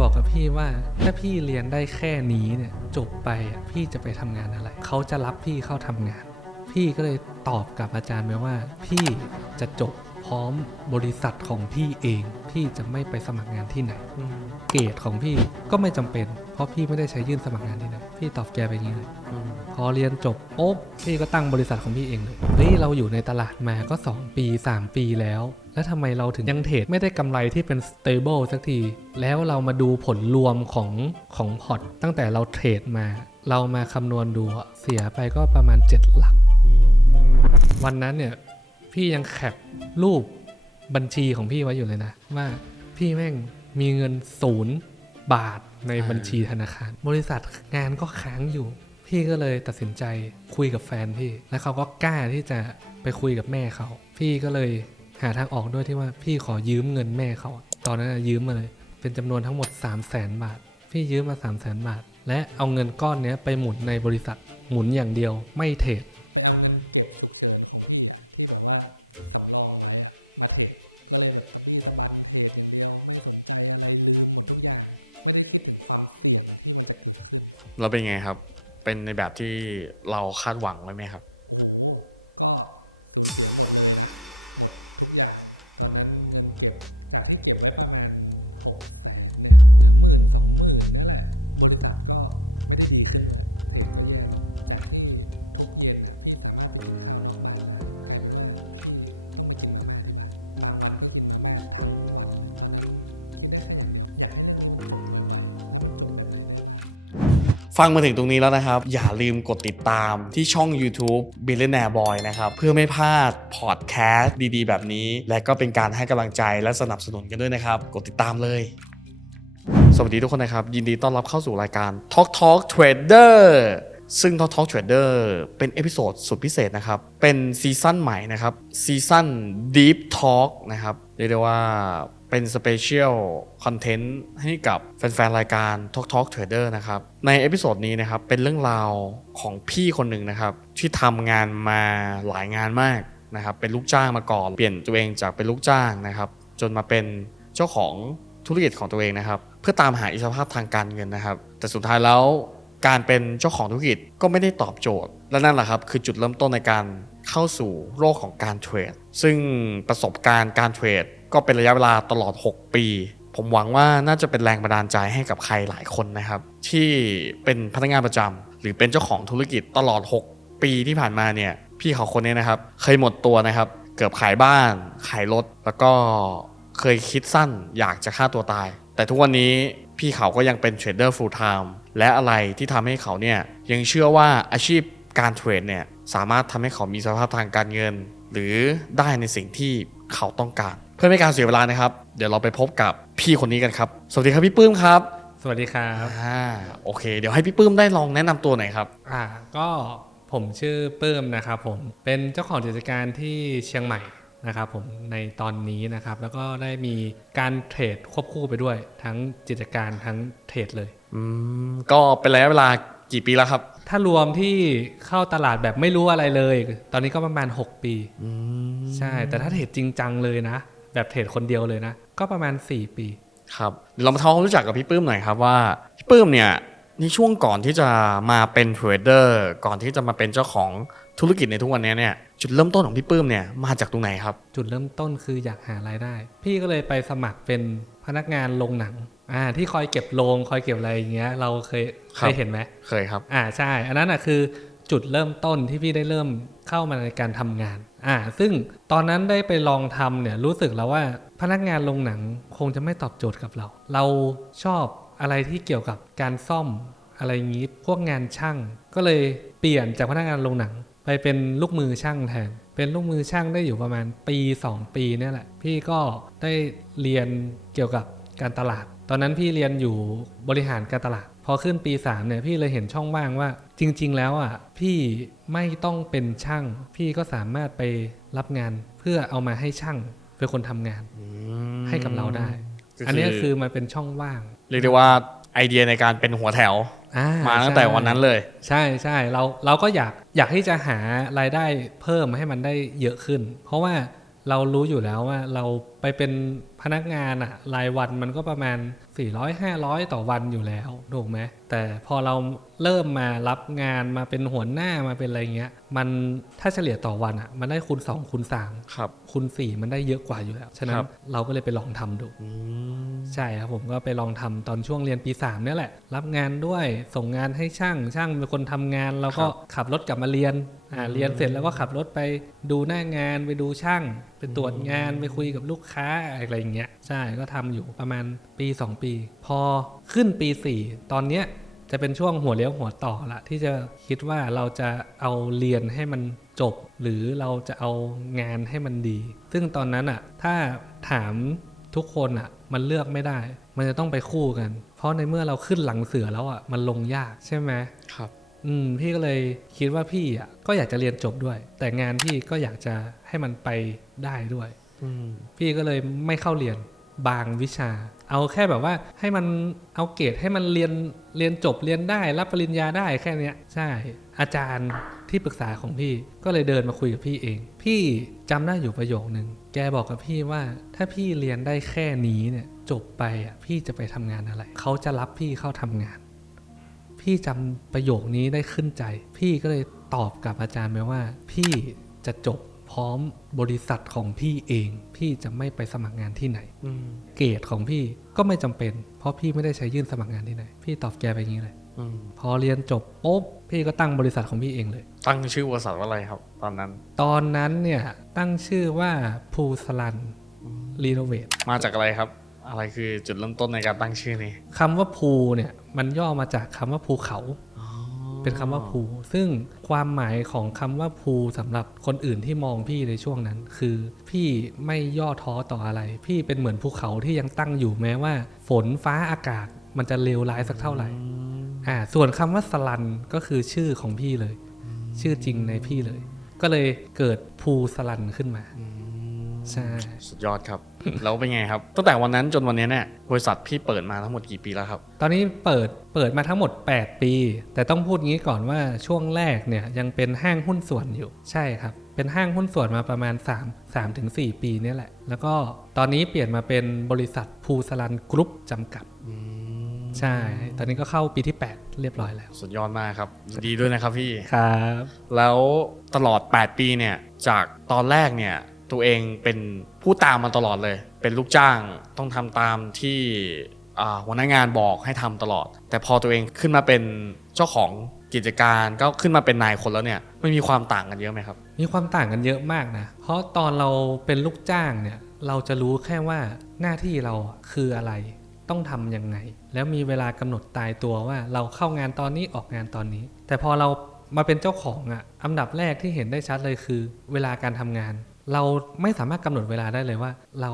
บอกกับพี่ว่า ถ้าพี่เรียนได้แค่นี้เนี่ยจบไปอะพี่จะไปทำงานอะไร เขาจะรับพี่เข้าทำงาน พี่ก็เลยตอบกับอาจารย์ไปว่า พี่จะจบพร้อมบริษัทของพี่เอง พี่จะไม่ไปสมัครงานที่ไหน เกรดของพี่ก็ไม่จำเป็น เพราะพี่ไม่ได้ใช้ยื่นสมัครงานที่ไหน พี่ตอบแกไปอย่างนี้เลยพ อเรียนจบปุ๊บพี่ก็ตั้งบริษัทของพี่เองเลยเฮ้ยเราอยู่ในตลาดมาก็ 2 ปี 3 ปีแล้ว แล้วทำไมเราถึงยังเทรดไม่ได้กำไรที่เป็น stable สักที แล้วเรามาดูผลรวมของของพอร์ตตั้งแต่เราเทรดมา เรามาคำนวณดูเสียไปก็ประมาณ 7 หลัก วันนั้นเนี่ยพี่ยังแคปรูปบัญชีของพี่ไว้อยู่เลยนะ ว่าพี่แม่งมีเงินศูนย์บาทในบัญชีธนาคาร บริษัทงานก็ค้างอยู่ พี่ก็เลยตัดสินใจคุยกับแฟนพี่ แล้วเขาก็กล้าที่จะไปคุยกับแม่เขา พี่ก็เลยหาทางออกด้วยที่ว่าพี่ขอยืมเงินแม่เขา ตอนนั้นยืมมาเลย เป็นจำนวนทั้งหมด 3 0 0แสนบาท พี่ยืมมา 3 0 0แสนบาท และเอาเงินก้อนนี้ไปหมุนในบริษัท หมุนอย่างเดียวไม่เทรดเราเป็นไงครับ เป็นในแบบที่เราคาดหวังไว้ไหมครับ ฟังมาถึงตรงนี้แล้วนะครับ อย่าลืมกดติดตามที่ช่อง YouTube Billionaire Boy นะครับเพื่อไม่พลาดพอดแคสต์ดีๆ แบบนี้ และก็เป็นการให้กำลังใจและสนับสนุนกันด้วยนะครับ กดติดตามเลย สวัสดีทุกคนนะครับ ยินดีต้อนรับเข้าสู่รายการ Talk Talk Trader ซึ่ง Talk Talk Trader เป็นเอพิโซดสุดพิเศษนะครับ เป็นซีซั่นใหม่นะครับซีซั่น Deep Talk นะครับเรียกได้ว่า เป็นสเปเชียลคอนเทนต์ให้กับแฟนๆ รายการ Talk Talk Trader นะครับ ในเอพิโซดนี้นะครับ เป็นเรื่องราวของพี่คนหนึ่งนะครับ ที่ทำงานมาหลายงานมากนะครับ เป็นลูกจ้างมาก่อน เปลี่ยนตัวเองจากเป็นลูกจ้างนะครับ จนมาเป็นเจ้าของธุรกิจของตัวเองนะครับ เพื่อตามหาอิสรภาพทางการเงินนะครับ แต่สุดท้ายแล้วการเป็นเจ้าของธุรกิจก็ไม่ได้ตอบโจทย์ และนั่นแหละครับคือจุดเริ่มต้นในการเข้าสู่โลกของการเทรด ซึ่งประสบการณ์การเทรด ก็เป็นระยะเวลาตลอด 6 ปี ผมหวังว่าน่าจะเป็นแรงบันดาลใจให้กับใครหลายคนนะครับ ที่เป็นพนักงานประจำหรือเป็นเจ้าของธุรกิจตลอด 6 ปีที่ผ่านมาเนี่ยพี่เขาคนนี้นะครับ เคยหมดตัวนะครับ เกือบขายบ้าน ขายรถ แล้วก็เคยคิดสั้นอยากจะฆ่าตัวตาย แต่ทุกวันนี้พี่เขาก็ยังเป็นเทรดเดอร์ full time และอะไรที่ทำให้เขาเนี่ยยังเชื่อว่าอาชีพการเทรดเนี่ยสามารถทำให้เขามีสภาพทางการเงิน หรือได้ในสิ่งที่เขาต้องการ เพื่อไม่ให้การเสียเวลานะครับ เดี๋ยวเราไปพบกับพี่คนนี้กันครับ สวัสดีครับพี่ปื้มครับสวัสดีครับอ่าโอเค เดี๋ยวให้พี่ปื้มได้ลองแนะนำตัวหน่อยครับอ่าก็ผมชื่อปื้มนะครับผมเป็นเจ้าของกิจการที่เชียงใหม่นะครับผมในตอนนี้นะครับ แล้วก็ได้มีการเทรดควบคู่ไปด้วย ทั้งกิจการทั้งเทรดเลยอืมก็เป็นระยะเวลากี่ปีแล้วครับ ถ้ารวมที่เข้าตลาดแบบไม่รู้อะไรเลย ตอนนี้ก็ประมาณ 6 ปีอืมใช่ แต่ถ้าเทรดจริงจังเลยนะ แบบเทรดคนเดียวเลยนะ ก็ประมาณ 4 ปี ครับเดี๋ยวเรามาทำความรู้จักกับพี่ปื้มหน่อยครับว่าพี่ปื้มเนี่ยในช่วงก่อนที่จะมาเป็นเทรดเดอร์ก่อนที่จะมาเป็นเจ้าของธุรกิจในทุกวันนี้เนี่ยจุดเริ่มต้นของพี่ปื้มเนี่ยมาจากตรงไหนครับ จุดเริ่มต้นคืออยากหารายได้ พี่ก็เลยไปสมัครเป็นพนักงานโรงหนังอ่าที่คอยเก็บโรงคอยเก็บอะไรอย่างเงี้ยเราเคยครัเคบยเห็นไหมเคยครับ อ่าใช่ อันนั้นอะคือ จุดเริ่มต้นที่พี่ได้เริ่มเข้ามาในการทำงาน อ่า ซึ่งตอนนั้นได้ไปลองทำเนี่ยรู้สึกแล้วว่าพนักงานโรงหนังคงจะไม่ตอบโจทย์กับเรา เราชอบอะไรที่เกี่ยวกับการซ่อมอะไรอย่างงี้พวกงานช่าง ก็เลยเปลี่ยนจากพนักงานโรงหนัง ไปเป็นลูกมือช่างแทน เป็นลูกมือช่างได้อยู่ประมาณปี 2 ปีนี่แหละ พี่ก็ได้เรียนเกี่ยวกับการตลาด ตอนนั้นพี่เรียนอยู่บริหารการตลาด อขึ้นปี3เนี่ยพี่เลยเห็นช่องว่างว่า จริง ๆ แล้วอะพี่ไม่ต้องเป็นช่าง พี่ก็สามารถไปรับงานเพื่อเอามาให้ช่างเป็นคนทำงานให้กับเราได้ก็คืออัอันเนี้ยคือมันเป็นช่องว่าง เรียกได้ว่าไอเดียในการเป็นหัวแถวอ่มาตั้งแต่ใช่วันนั้นเลย ใช่ใช่เราเราก็อยากอยากที่จะหารายได้เพิ่มให้มันได้เยอะขึ้น เพราะว่า เรารู้อยู่แล้วว่าเราไปเป็นพนักงานอะรายวันมันก็ประมาณ 400 500 ต่อวันอยู่แล้วถูกไหมแต่พอเรา เริ่มมารับงานมาเป็นหัวหน้ามาเป็นอะไรเงี้ย มันถ้าเฉลี่ยต่อวันอะมันได้คูณ2คูณ3ครับคูณ4มันได้เยอะกว่าอยู่แล้ว ฉะนั้คนรับเราก็เลยไปลองทำดูอืมใช่ครับผมก็ไปลองทำตอนช่วงเรียนปี3เนี่ยแหละ รับงานด้วยส่งงานให้ช่างช่างเป็นคนทำงานแล้วก็ขับรถกลับมาเรียนอ่าเรียนเสร็จแล้วก็ขับรถไปดูหน้างานไปดูช่าง ไปตรวจงานไปคุยกับลูกค้าอะไรอย่างเงี้ยใช่ก็ทำอยู่ประมาณปี 2 ปี พอขึ้นปี 4 ตอนเนี้ย จะเป็นช่วงหัวเลี้ยวหัวต่อละที่จะคิดว่าเราจะเอาเรียนให้มันจบ หรือเราจะเอางานให้มันดี ซึ่งตอนนั้นอะถ้าถามทุกคนอะมันเลือกไม่ได้ มันจะต้องไปคู่กัน เพราะในเมื่อเราขึ้นหลังเสือแล้วอะมันลงยากใช่ไหมครับอืมพี่ก็เลยคิดว่าพี่อะก็อยากจะเรียนจบด้วย แต่งานพี่ก็อยากจะให้มันไปได้ด้วยอืมพี่ก็เลยไม่เข้าเรียน บางวิชา เอาแค่แบบว่าให้มันเอาเกรดให้มันเรียนเรียนจบเรียนได้ รับปริญญาได้แค่เนี้ยใช่ อาจารย์ที่ปรึกษาของพี่ก็เลยเดินมาคุยกับพี่เอง พี่จำได้อยู่ประโยคนึง แกบอกกับพี่ว่า ถ้าพี่เรียนได้แค่นี้เนี่ยจบไปอะพี่จะไปทำงานอะไร เขาจะรับพี่เข้าทำงาน พี่จำประโยคนี้ได้ขึ้นใจ พี่ก็เลยตอบกับอาจารย์ไปว่า พี่จะจบพร้อม บริษัทของพี่เองพี่จะไม่ไปสมัครงานที่ไหนอืมเกรดของพี่ก็ไม่จำเป็น เพราะพี่ไม่ได้ใช้ยื่นสมัครงานที่ไหน พี่ตอบแกไปอย่างนี้เลยอืมพอเรียนจบปุ๊บพี่ก็ตั้งบริษัทของพี่เองเลย ตั้งชื่อบริษัทว่าอะไรครับ ตอนนั้น ตอนนั้นเนี่ยตั้งชื่อว่าภูสลันรีโนเวทมาจากอะไรครับ อะไรคือจุดเริ่มต้นในการตั้งชื่อนี้คำว่าภูเนี่ยมันย่อมาจากคำว่าภูเขา เป็นคำว่าภูซึ่งความหมายของคำว่าภูสำหรับคนอื่นที่มองพี่ในช่วงนั้น คือพี่ไม่ย่อท้อต่ออะไร พี่เป็นเหมือนภูเขาที่ยังตั้งอยู่แม้ว่า ฝนฟ้าอากาศมันจะเลวร้ายสักเท่าไหร่อ่าส่วนคำว่าสลันก็คือชื่อของพี่เลย ชื่อจริงในพี่เลย ก็เลยเกิดภูสลันขึ้นมา ใช่สุดยอดครับ แล้วเป็นไงครับ ตั้งแต่วันนั้นจนวันนี้เนี่ยบริษัทพี่เปิดมาทั้งหมดกี่ปีแล้วครับ ตอนนี้เปิดเปิดมาทั้งหมด 8 ปี แต่ต้องพูดงี้ก่อนว่าช่วงแรกเนี่ยยังเป็นห้างหุ้นส่วนอยู่ ใช่ครับ เป็นห้างหุ้นส่วนมาประมาณ 3 3ถึง4ปีเนี่ยแหละ แล้วก็ตอนนี้เปลี่ยนมาเป็นบริษัทภูสลันกรุ๊ปจำกัดใช่ ตอนนี้ก็เข้าปีที่ 8 เรียบร้อยแล้ว สุดยอดมากครับยินดีด้วยนะครับพี่ ครับ แล้วตลอด 8 ปีเนี่ย จากตอนแรกเนี่ย ตัวเองเป็นผู้ตามมาตลอดเลย เป็นลูกจ้างต้องทำตามที่หัวหน้างานบอกให้ทำตลอด แต่พอตัวเองขึ้นมาเป็นเจ้าของกิจการก็ขึ้นมาเป็นนายคนแล้วเนี่ยไม่มีความต่างกันเยอะไหมครับ มีความต่างกันเยอะมากนะ เพราะตอนเราเป็นลูกจ้างเนี่ยเราจะรู้แค่ว่าหน้าที่เราคืออะไรต้องทำยังไง แล้วมีเวลากำหนดตายตัวว่าเราเข้างานตอนนี้ออกงานตอนนี้ แต่พอเรามาเป็นเจ้าของอะอันดับแรกที่เห็นได้ชัดเลยคือ เวลาการทำงาน เราไม่สามารถกำหนดเวลาได้เลยว่า เรา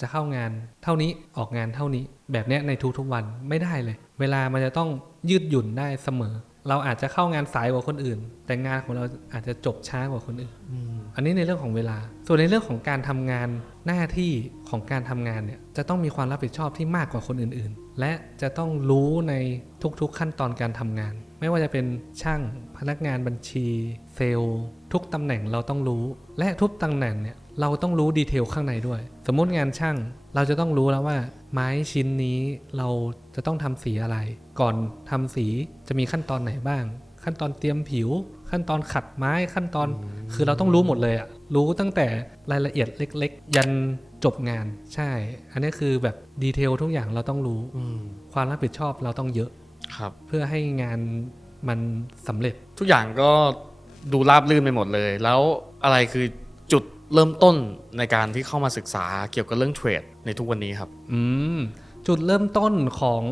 จะเข้างานเท่านี้ออกงานเท่านี้ แบบเนี้ยในทุกๆวันไม่ได้เลย เวลามันจะต้องยืดหยุ่นได้เสมอ เราอาจจะเข้างานสายกว่าคนอื่น แต่งานของเราอาจจะจบช้ากว่าคนอื่นอันนี้ในเรื่องของเวลา ส่วนในเรื่องของการทำงานหน้าที่ของการทำงานเนี่ยจะต้องมีความรับผิดชอบที่มากกว่าคนอื่นๆ และจะต้องรู้ในทุกๆขั้นตอนการทำงาน ไม่ว่าจะเป็นช่างพนักงานบัญชี เซลล์ ทุกตำแหน่งเราต้องรู้ และทุกตำแหน่งเนี่ยเราต้องรู้ดีเทลข้างในด้วย สมมติงานช่างเราจะต้องรู้แล้วว่า ไม้ชิ้นนี้เราจะต้องทำสีอะไร ก่อนทำสีจะมีขั้นตอนไหนบ้าง ขั้นตอนเตรียมผิว ขั้นตอนขัดไม้ขั้นตอน คือเราต้องรู้หมดเลยอะรู้ตั้งแต่รายละเอียดเล็ก ๆ ยันจบงานใช่ อันนี้คือแบบดีเทลทุกอย่างเราต้องรู้อืมความรับผิดชอบเราต้องเยอะ ครับ เพื่อให้งานมันสำเร็จ ทุกอย่างก็ดูราบรื่นไปหมดเลย แล้วอะไรคือจุดเริ่มต้นในการที่เข้ามาศึกษาเกี่ยวกับเรื่องเทรดในทุกวันนี้ครับ อืมจุดเริ่มต้นของ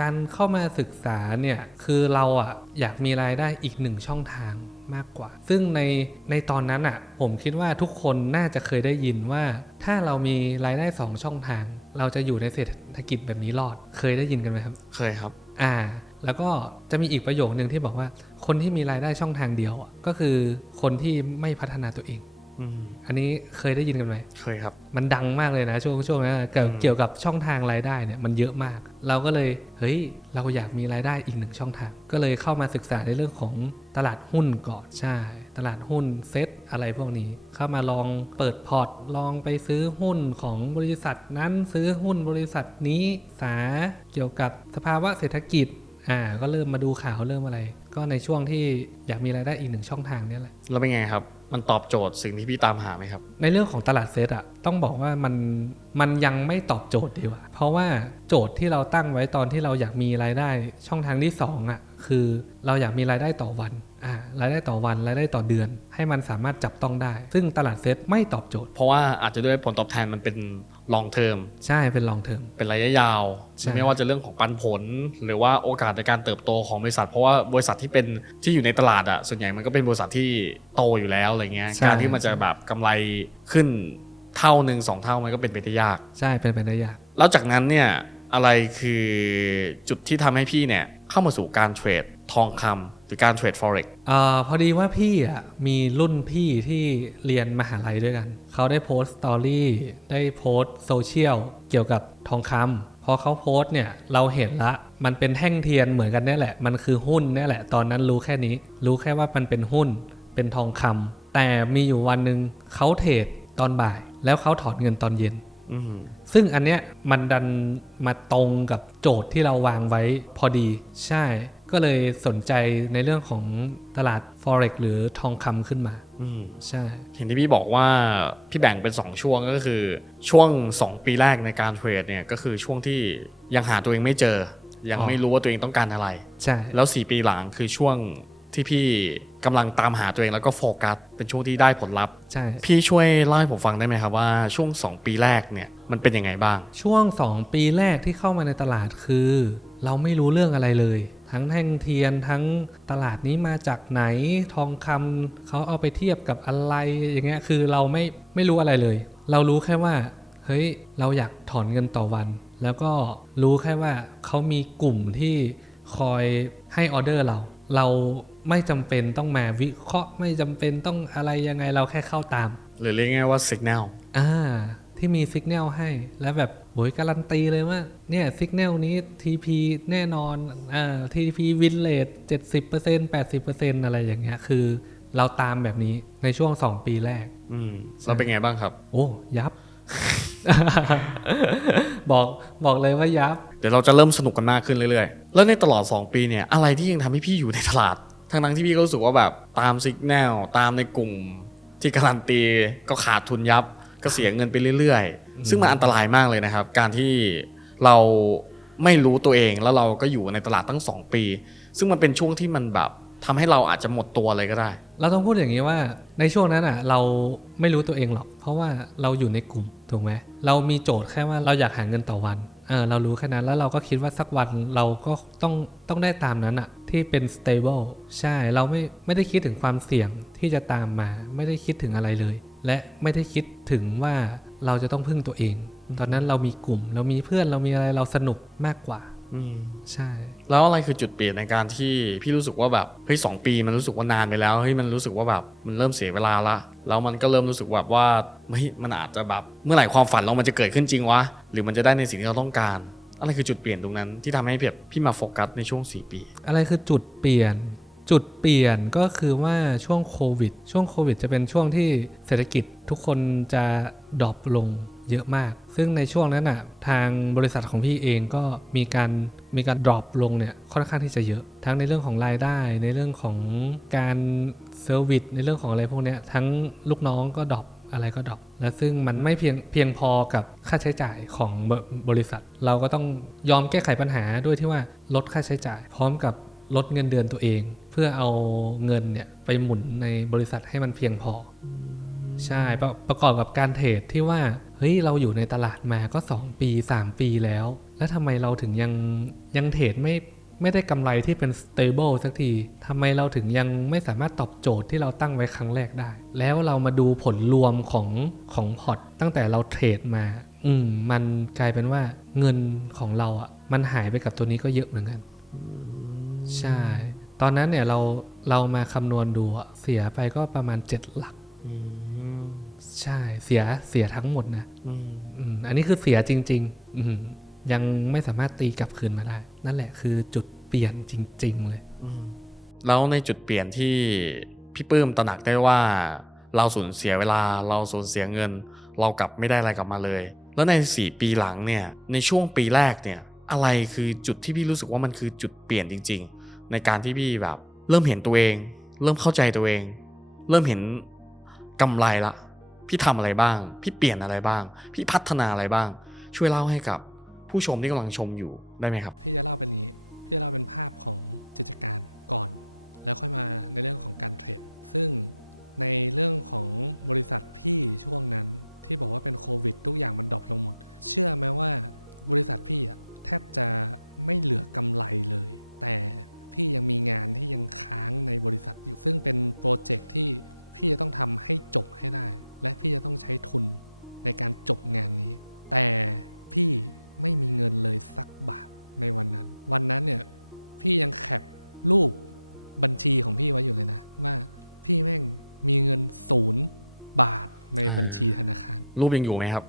การเข้ามาศึกษาเนี่ยคือเราอะอยากมีรายได้อีกหนึ่งช่องทางมากกว่า ซึ่งในในตอนนั้นอะผมคิดว่าทุกคนน่าจะเคยได้ยินว่า ถ้าเรามีรายได้สองช่องทาง เราจะอยู่ในเศรษฐกิจแบบนี้รอด เคยได้ยินกันไหมครับ เคยครับ อ่า แล้วก็จะมีอีกประโยคนึงที่บอกว่า คนที่มีรายได้ช่องทางเดียวก็คือคนที่ไม่พัฒนาตัวเอง อืมอันนี้เคยได้ยินกันไหมเคยครับ มันดังมากเลยนะช่วงช่วงนั้นเกี่ยวอืมเกี่ยวกับช่องทางรายได้เนี่ยมันเยอะมาก เราก็เลยเฮ้ยเราอยากมีรายได้อีกหนึ่งช่องทาง ก็เลยเข้ามาศึกษาในเรื่องของตลาดหุ้นก่อนใช่ ตลาดหุ้นเซ็ตอะไรพวกนี้ เข้ามาลองเปิดพอร์ตลองไปซื้อหุ้นของบริษัทนั้นซื้อหุ้นบริษัทนี้สาเกี่ยวกับสภาวะเศรษฐกิจอ่าก็เริ่มมาดูข่าวเริ่มอะไร ก็ในช่วงที่อยากมีรายได้อีกหนึ่งช่องทางเนี้แหละแล้วเป็นไงครับ มันตอบโจทย์สิ่งที่พี่ตามหาไหมครับ ในเรื่องของตลาดเซตอะต้องบอกว่ามันมันยังไม่ตอบโจทย์ดีกว่า เพราะว่าโจทย์ที่เราตั้งไว้ตอนที่เราอยากมีรายได้ช่องทางที่สองอะคือเราอยากมีรายได้ต่อวันอ่ารายได้ต่อวันรายได้ต่อเดือน ให้มันสามารถจับต้องได้ ซึ่งตลาดเซตไม่ตอบโจทย์ เพราะว่าอาจจะด้วยผลตอบแทนมันเป็น long term ใช่เป็นลองเทอมเป็นระยะยาวใช่ไม่ว่าจะเรื่องของปันผล หรือว่าโอกาสในการเติบโตของบริษัท เพราะว่าบริษัทที่เป็นที่อยู่ในตลาดอะส่วนใหญ่มันก็เป็นบริษัทที่โตอยู่แล้วอะไรเงี้ยการที่มันจะแบบกำไรขึ้นเท่าหนึ่งสองเท่ามันก็เป็นไปได้ยาก ใช่เป็นไปได้ยาก แล้วจากนั้นเนี่ยอะไรคือจุดที่ทำให้พี่เนี่ยเข้ามาสู่การเทรดทองคำห รือการเทรด forex เอ่อพอดีว่าพี่อะมีรุ่นพี่ที่เรียนมหาลัยด้วยกัน เขาได้โพสต์สตอรี่ได้โพสต์โซเชียลเกี่ยวกับทองคำพอเขาโพสต์เนี่ยเราเห็นละมันเป็นแท่งเทียนเหมือนกันเนี่ยแหละ มันคือหุ้นเนี่ยแหละ ตอนนั้นรู้แค่นี้ รู้แค่ว่ามันเป็นหุ้นเป็นทองคำแต่มีอยู่วันหนึ่งเขาเทรดตอนบ่าย แล้วเขาถอนเงินตอนเย็นอืมซึ่งอันเนี้ยมันดันมาตรงกับโจทย์ที่เราวางไว้พอดี ใช่ ก็เลยสนใจในเรื่องของตลาด forex หรือทองคำขึ้นมาอืมใช่เห็นที่พี่บอกว่าพี่แบ่งเป็น 2 ช่วงก็คือช่วง 2 ปีแรกในการเทรดเนี่ยก็คือช่วงที่ยังหาตัวเองไม่เจอ ยังไม่รู้ว่าตัวเองต้องการอะไรใช่แล้ว 4 ปีหลังคือช่วงที่พี่กำลังตามหาตัวเองแล้วก็โฟกัสเป็นช่วงที่ได้ผลลัพธ์ใช่พี่ช่วยเล่าให้ผมฟังได้ไหมครับว่าช่วง 2 ปีแรกเนี่ยมันเป็นยังไงบ้าง ช่วง 2 ปีแรกที่เข้ามาในตลาดคือ เราไม่รู้เรื่องอะไรเลย ทั้งแท่งเทียนทั้งตลาดนี้มาจากไหนทองคำเขาเอาไปเทียบกับอะไรอย่างเงี้ยคือเราไม่ไม่รู้อะไรเลย เรารู้แค่ว่าเฮ้ยเราอยากถอนเงินต่อวัน แล้วก็รู้แค่ว่าเขามีกลุ่มที่คอยให้ออเดอร์เรา เราไม่จำเป็นต้องมาวิเคราะห์ไม่จำเป็นต้องอะไรยังไงเราแค่เข้าตาม หรือเรียกง่ายๆว่า signal อ่าที่มีสัญญาณให้แล้วแบบ โหยการันตีเลยว่า เนี่ยสัญญาณนี้ TP แน่นอนอ่า TP win rate 70% 80%อะไรอย่างเงี้ย คือเราตามแบบนี้ในช่วง 2 ปีแรก อืมแล้วเป็นไงบ้างครับ โอ้ยับ บอกบอกเลยว่ายับ เดี๋ยวเราจะเริ่มสนุกกันมากขึ้นเรื่อยๆ แล้วในตลอด 2 ปีเนี่ย อะไรที่ยังทำให้พี่อยู่ในตลาด ทั้งนั้นที่พี่ก็รู้สึกว่าแบบตามสิกแนลตามในกลุ่มที่การันตีก็ขาดทุนยับ ก็เสียเงินไปเรื่อยๆ ซึ่งมันอันตรายมากเลยนะครับ การที่เราไม่รู้ตัวเองแล้วเราก็อยู่ในตลาดตั้ง 2 ปี ซึ่งมันเป็นช่วงที่มันแบบทำให้เราอาจจะหมดตัวเลยก็ได้ เราต้องพูดอย่างนี้ว่าในช่วงนั้นอะเราไม่รู้ตัวเองหรอก เพราะว่าเราอยู่ในกลุ่มถูกไหมเรามีโจทย์แค่ว่าเราอยากหาเงินต่อวันเออเรารู้แค่นั้นแล้วเราก็คิดว่าสักวันเราก็ต้องต้องได้ตามนั้นอะที่เป็น stable ใช่เราไม่ไม่ได้คิดถึงความเสี่ยงที่จะตามมา ไม่ได้คิดถึงอะไรเลย และไม่ได้คิดถึงว่า เราจะต้องพึ่งตัวเอง ตอนนั้นเรามีกลุ่ม เรามีเพื่อนเรามีอะไรเราสนุกมากกว่าอืมใช่ แล้วอะไรคือจุดเปลี่ยนในการที่พี่รู้สึกว่าแบบเฮ้ยสองปีมันรู้สึกว่านานไปแล้วเฮ้ยมันรู้สึกว่าแบบมันเริ่มเสียเวลาละแล้วมันก็เริ่มรู้สึกแบบว่าเฮ้ยมันอาจจะแบบเมื่อไหร่ความฝันเรามันจะเกิดขึ้นจริงวะหรือมันจะได้ในสิ่งที่เราต้องการ อะไรคือจุดเปลี่ยนตรงนั้นที่ทำให้แบบพี่มาโฟกัสในช่วง 4 ปี อะไรคือจุดเปลี่ยน จุดเปลี่ยนก็คือว่าช่วงโควิด ช่วงโควิดจะเป็นช่วงที่เศรษฐกิจทุกคนจะดรอปลงเยอะมาก ซึ่งในช่วงนั้นอะทางบริษัทของพี่เองก็มีการมีการดรอปลงเนี่ยค่อนข้างที่จะเยอะ ทั้งในเรื่องของรายได้ ในเรื่องของการเซอร์วิสในเรื่องของอะไรพวกเนี้ยทั้งลูกน้องก็ดรอปอะไรก็ดรอปและซึ่งมันไม่เพียงเพียงพอกับค่าใช้จ่ายของบบริษัท เราก็ต้องยอมแก้ไขปัญหาด้วยที่ว่าลดค่าใช้จ่าย พร้อมกับลดเงินเดือนตัวเอง เพื่อเอาเงินเนี่ยไปหมุนในบริษัทให้มันเพียงพอ ใช่ประประกอบกับการเทรดที่ว่าเฮ้ยเราอยู่ในตลาดมาก็ 2 ปี 3 ปีแล้ว แล้วทำไมเราถึงยังยังเทรดไม่ไม่ได้กำไรที่เป็น stable สักทีทำไมเราถึงยังไม่สามารถตอบโจทย์ที่เราตั้งไว้ครั้งแรกได้ แล้วเรามาดูผลรวมของของพอร์ตตั้งแต่เราเทรดมา อืมมันกลายเป็นว่าเงินของเราอะ มันหายไปกับตัวนี้ก็เยอะเหมือนกัน ใช่ ตอนนั้นเนี่ยเราเรามาคำนวณดูอะเสียไปก็ประมาณ7หลักอืมใช่เสียเสียทั้งหมดนะอืมอืมอันนี้คือเสียจริงๆอืมยังไม่สามารถตีกลับคืนมาได้ นั่นแหละคือจุดเปลี่ยนจริง ๆ เลยอืมแล้วในจุดเปลี่ยนที่พี่ปื้มตระหนักได้ว่า เราสูญเสียเวลาเราสูญเสียเงิน เรากลับไม่ได้อะไรกลับมาเลย แล้วใน 4 ปีหลังเนี่ยในช่วงปีแรกเนี่ย อะไรคือจุดที่พี่รู้สึกว่ามันคือจุดเปลี่ยนจริง ๆ ในการที่พี่แบบ เริ่มเห็นตัวเอง เริ่มเข้าใจตัวเอง เริ่มเห็นกำไรละ พี่ทำอะไรบ้าง พี่เปลี่ยนอะไรบ้าง พี่พัฒนาอะไรบ้าง ช่วยเล่าให้กับผู้ชมที่กำลังชมอยู่ได้ไหมครับ รูปยังอยู่ไหมครับ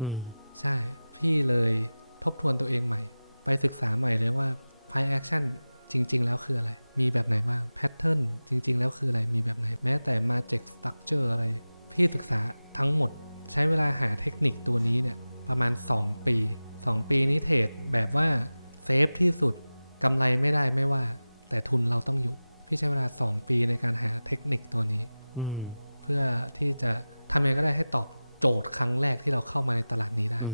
อืม อื อื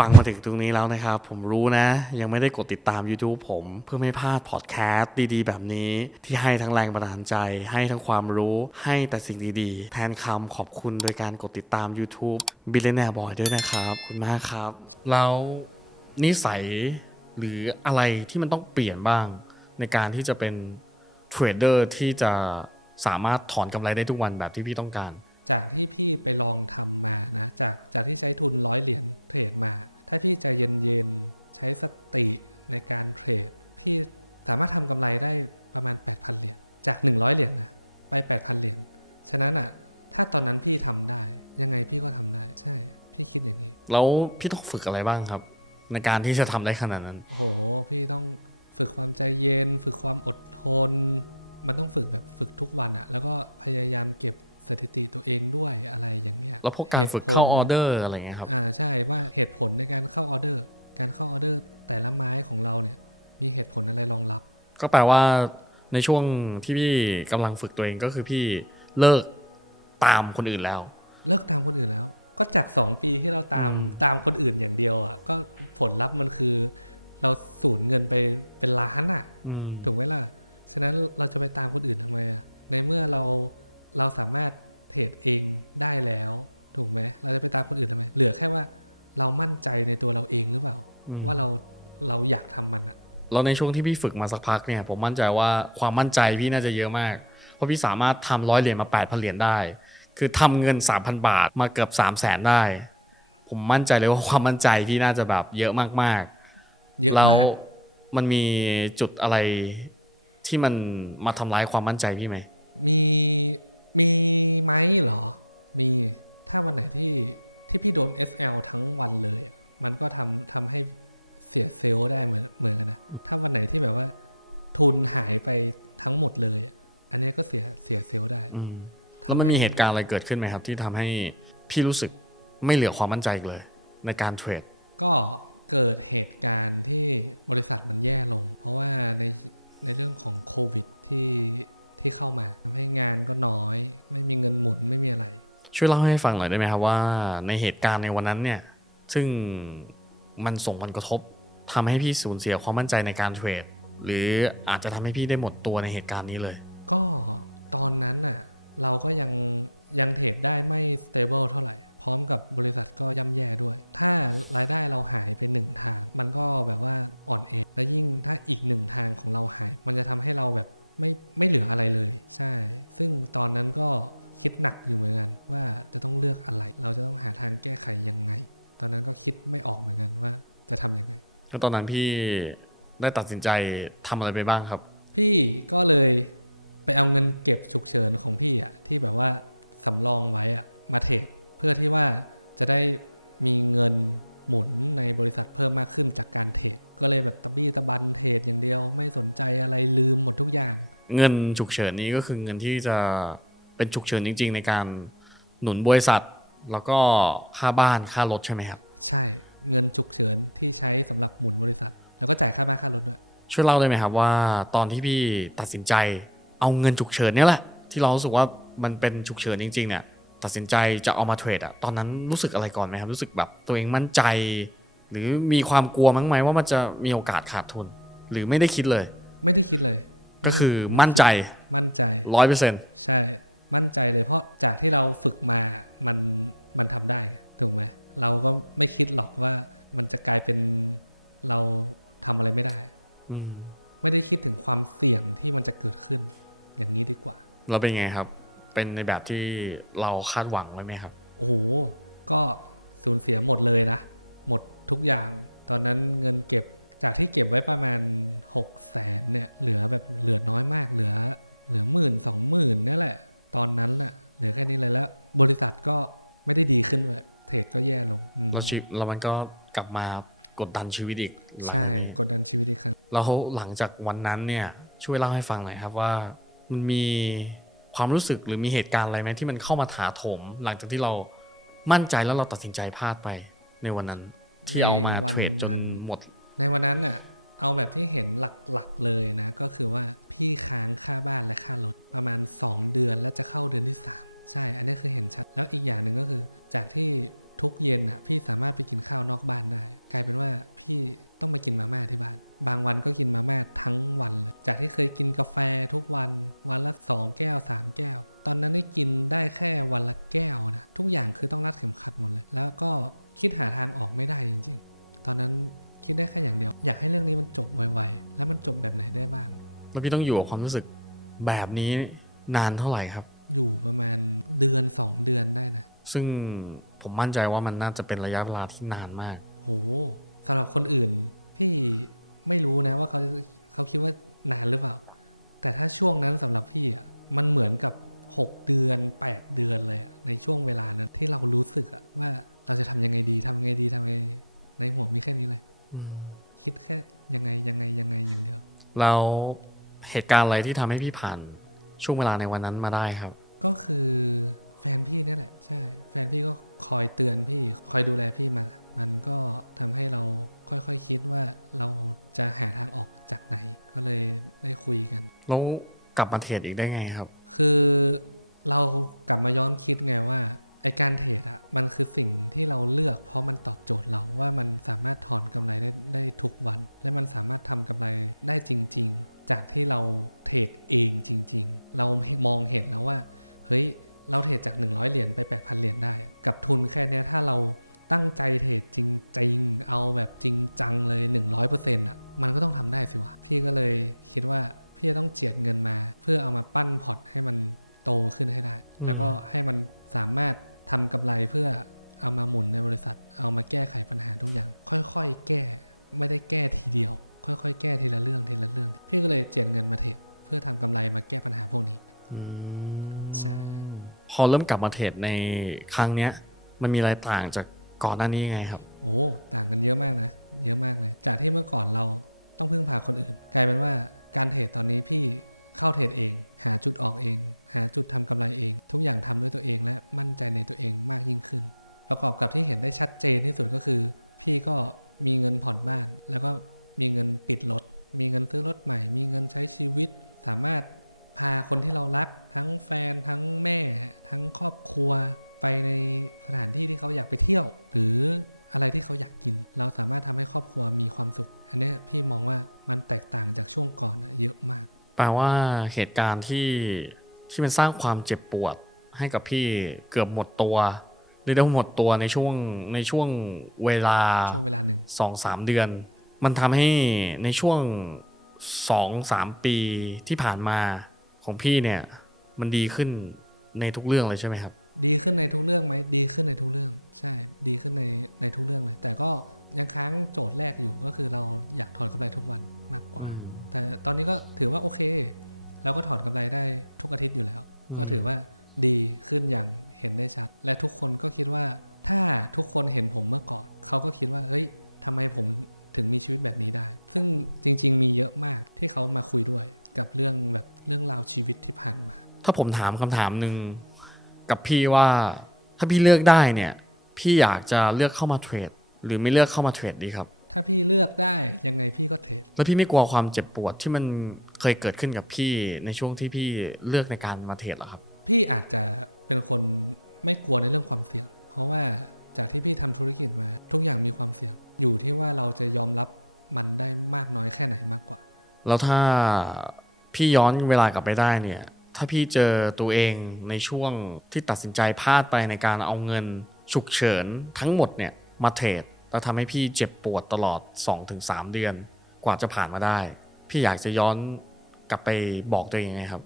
ฟังมาถึงตรงนี้แล้วนะครับ ผมรู้นะ ยังไม่ได้กดติดตาม YouTube ผมเพื่อไม่พลาดพอดแคสต์ดีๆ แบบนี้ ที่ให้ทั้งแรงบันดาลใจ ให้ทั้งความรู้ให้แต่สิ่งดีๆ แทนคำขอบคุณโดยการกดติดตาม YouTube b i l l i o n a i r e Boy ด้วยนะครับขอบคุณมากครับ แล้วนิสัยหรืออะไรที่มันต้องเปลี่ยนบ้าง ในการที่จะเป็นเทรดเดอร์ที่จะสามารถถอนกำไรได้ทุกวันแบบที่พี่ต้องการ แล้วพี่ต้องฝึกอะไรบ้างครับ ในการที่จะทำได้ขนาดนั้น แล้วพวกการฝึกเข้าออเดอร์อะไรเงี้ยครับ ก็แปลว่าในช่วงที่พี่กำลังฝึกตัวเองก็คือพี่เลิกตามคนอื่นแล้ว อืมอืมแล้วในช่วงที่พี่ฝึกมาสักพักเนี่ย ผมมั่นใจว่าความมั่นใจพี่น่าจะเยอะมาก เพราะพี่สามารถทำร้อยเหรียญมาแปดพันเหรียญได้ คือทำเงิน 3,000 บาทมาเกือบ3 0 0แสนได้ ผมมั่นใจเลยว่าความมั่นใจพี่น่าจะแบบเยอะมากๆ แล้วมันมีจุดอะไรที่มันมาทำร้ายความมั่นใจพี่ไหมอืมแล้วมันมีเหตุการณ์อะไรเกิดขึ้นไหมครับ ที่ทำให้พี่รู้สึก ไม่เหลือความมั่นใจอีกเลย ในการเทรดช่วยเล่าให้ฟังหน่อยได้ไหมครับว่าในเหตุการณ์ในวันนั้นเนี่ย ซึ่งมันส่งผลกระทบทำให้พี่สูญเสียความมั่นใจในการเทรดหรืออาจจะทำให้พี่ได้หมดตัวในเหตุการณ์นี้เลย แล้วตอนนั้นพี่ได้ตัดสินใจทำอะไรไปบ้างครับเงินฉุกเฉินนี้ก็คือเงินที่จะเป็นฉุกเฉินจริง ๆ ในการหนุนบริษัท แล้วก็ค่าบ้านค่ารถใช่ไหมครับ ช่วยเล่าได้ไหมครับว่าตอนที่พี่ตัดสินใจ เอาเงินฉุกเฉินเนี่ยแหละ ที่เรารู้สึกว่ามันเป็นฉุกเฉินจริง ๆ เนี่ย ตัดสินใจจะเอามาเทรดอะตอนนั้นรู้สึกอะไรก่อนไหมครับ รู้สึกแบบตัวเองมั่นใจ หรือมีความกลัวมั้งไหมว่ามันจะมีโอกาสขาดทุน หรือไม่ได้คิดเลย ก็คือมั่นใจร้อยเปอร์เซ็นต์ เราเป็นไงครับ เป็นในแบบที่เราคาดหวังไว้ไหมครับเราชีแล้วมันก็กลับมากดดันชีวิตอีกหลังจากนี้ แล้วหลังจากวันนั้นเนี่ยช่วยเล่าให้ฟังหน่อยครับว่ามันมีความรู้สึกหรือมีเหตุการณ์อะไรไหมที่มันเข้ามาถาโถม หลังจากที่เรามั่นใจแล้วเราตัดสินใจพลาดไปในวันนั้นที่เอามาเทรดจนหมด แล้วพี่ต้องอยู่กับความรู้สึกแบบนี้นานเท่าไหร่ครับ ซึ่งผมมั่นใจว่ามันน่าจะเป็นระยะเวลาที่นานมากแล้ว เหตุการณ์อะไรที่ทำให้พี่ผ่านช่วงเวลาในวันนั้นมาได้ครับ แล้วกลับมาเทรดอีกได้ไงครับ พอเริ่มกลับมาเทรดในครั้งเนี้ย มันมีอะไรต่างจากก่อนหน้านี้ยังไงครับ ตุการณ์ที่ที่มันสร้างความเจ็บปวดให้กับพี่เกือบหมดตัวเรียกได้ว่าหมดตัวในช่วงในช่วงเวลาสองสามเดือน มันทำให้ในช่วงสองสามปีที่ผ่านมาของพี่เนี่ย มันดีขึ้นในทุกเรื่องเลยใช่ไหมครับ อืม อืมถ้าผมถามคำถามหนึ่งกับพี่ว่าถ้าพี่เลือกได้เนี่ย พี่อยากจะเลือกเข้ามาเทรดหรือไม่เลือกเข้ามาเทรดดีครับ แล้วพี่ไม่กลัวความเจ็บปวดที่มันเคยเกิดขึ้นกับพี่ในช่วงที่พี่เลือกในการมาเทรดเหรอครับ แล้วถ้าพี่ย้อนเวลากลับไปได้เนี่ย ถ้าพี่เจอตัวเองในช่วงที่ตัดสินใจพลาดไปในการเอาเงินฉุกเฉินทั้งหมดเนี่ยมาเทรดแล้วทำให้พี่เจ็บปวดตลอด 2-3 เดือน กว่าจะผ่านมาได้ พี่อยากจะย้อนกลับไปบอกตัวเองยังไงครับ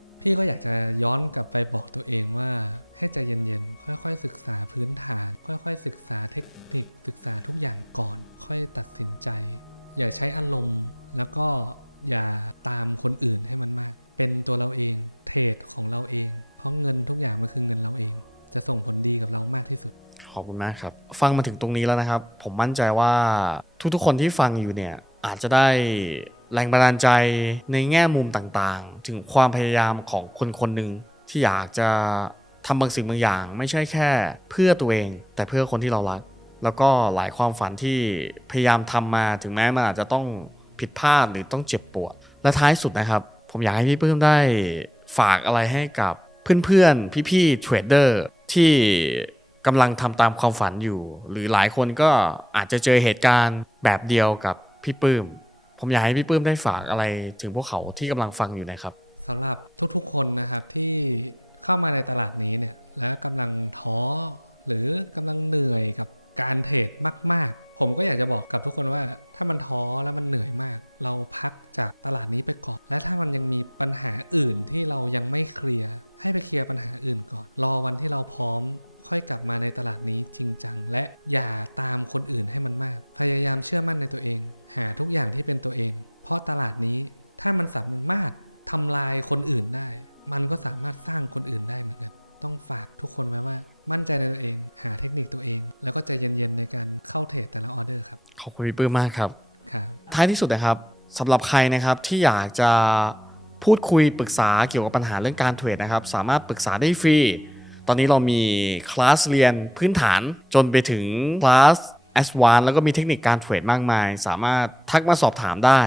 ขอบคุณมากครับ ฟังมาถึงตรงนี้แล้วนะครับ ผมมั่นใจว่าทุกๆคนที่ฟังอยู่เนี่ย อาจจะได้แรงบันดาลใจในแง่มุมต่างๆ ถึงความพยายามของคนคนหนึ่งที่อยากจะทำบางสิ่งบางอย่าง ไม่ใช่แค่เพื่อตัวเอง แต่เพื่อคนที่เรารัก แล้วก็หลายความฝันที่พยายามทำมาถึงแม้มันอาจจะต้องผิดพลาดหรือต้องเจ็บปวด และท้ายสุดนะครับ ผมอยากให้พี่ปื้มได้ฝากอะไรให้กับเพื่อนๆ พี่ๆเทรดเดอร์ที่กำลังทำตามความฝันอยู่ หรือหลายคนก็อาจจะเจอเหตุการณ์แบบเดียวกับ พี่ปื้ม ผมอยากให้พี่ปื้มได้ฝากอะไรถึงพวกเขาที่กำลังฟังอยู่นะครับ ขอบคุณพี่ปื้มมากครับ ท้ายที่สุดนะครับสำหรับใครนะครับที่อยากจะพูดคุยปรึกษาเกี่ยวกับปัญหาเรื่องการเทรดนะครับ สามารถปรึกษาได้ฟรี ตอนนี้เรามีคลาสเรียนพื้นฐานจนไปถึงคลาส s อ l แล้วก็มีเทคนิคการเทรดมากมาย สามารถทักมาสอบถามได้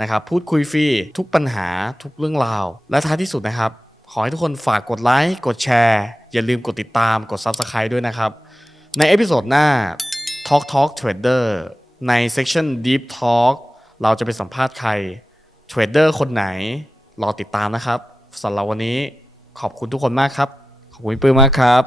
นะครับ พูดคุยฟรีทุกปัญหาทุกเรื่องราว และท้ายที่สุดนะครับ ขอให้ทุกคนฝากกดไลค์กดแชร์ อย่าลืมกดติดตามกด Subscribe ด้วยนะครับ ในเอพิโซดหน้า Talk Talk Trader ใน Section Deep Talk เราจะไปสัมภาษณ์ใครเทรดเดอร์คนไหน รอติดตามนะครับสำหรับวันนี้ขอบคุณทุกคนมากครับ ขอบคุณพี่ปื้มมากครับ